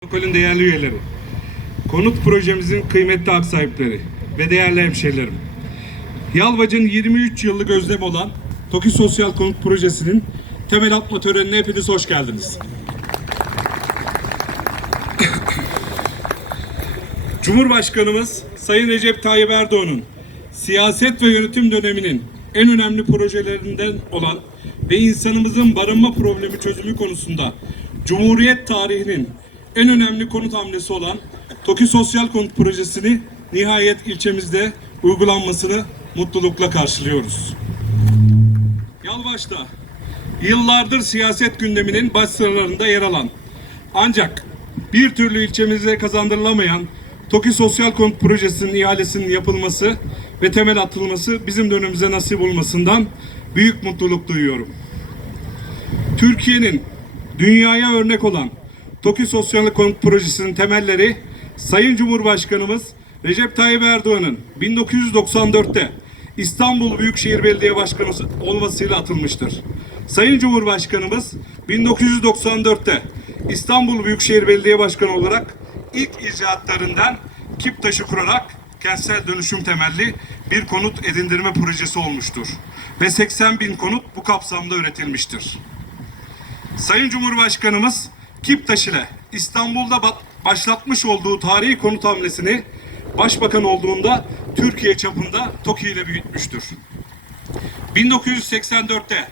Protokolün değerli üyeleri, konut projemizin kıymetli hak sahipleri ve değerli hemşehrilerim. Yalvac'ın 23 yıllık özlemi olan TOKİ Sosyal Konut Projesi'nin temel atma törenine hepiniz hoş geldiniz. Cumhurbaşkanımız Sayın Recep Tayyip Erdoğan'ın siyaset ve yönetim döneminin en önemli projelerinden olan ve insanımızın barınma problemi çözümü konusunda Cumhuriyet tarihinin en önemli konut hamlesi olan TOKİ Sosyal Konut Projesi'ni nihayet ilçemizde uygulanmasını mutlulukla karşılıyoruz. Yalvaç'ta yıllardır siyaset gündeminin baş sıralarında yer alan ancak bir türlü ilçemize kazandırılamayan TOKİ Sosyal Konut Projesi'nin ihalesinin yapılması ve temel atılması bizim dönemimize nasip olmasından büyük mutluluk duyuyorum. Türkiye'nin dünyaya örnek olan TOKİ Sosyal Konut Projesi'nin temelleri Sayın Cumhurbaşkanımız Recep Tayyip Erdoğan'ın 1994'te İstanbul Büyükşehir Belediye Başkanı olmasıyla atılmıştır. Sayın Cumhurbaşkanımız 1994'te İstanbul Büyükşehir Belediye Başkanı olarak ilk icraatlarından kip taşı kurarak kentsel dönüşüm temelli bir konut edindirme projesi olmuştur. Ve 80 bin konut bu kapsamda üretilmiştir. Sayın Cumhurbaşkanımız Kiptaş ile İstanbul'da ba- başlatmış olduğu tarihi konut hamlesini başbakan olduğunda Türkiye çapında TOKİ ile büyütmüştür. 1984'te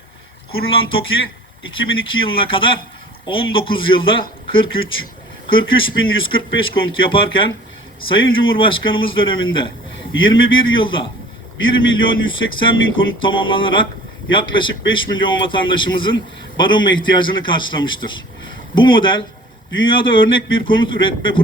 kurulan TOKİ 2002 yılına kadar 19 yılda 43 43.145 konut yaparken Sayın Cumhurbaşkanımız döneminde 21 yılda 1 milyon 180 bin konut tamamlanarak yaklaşık 5 milyon vatandaşımızın barınma ihtiyacını karşılamıştır. Bu model dünyada örnek bir konut üretme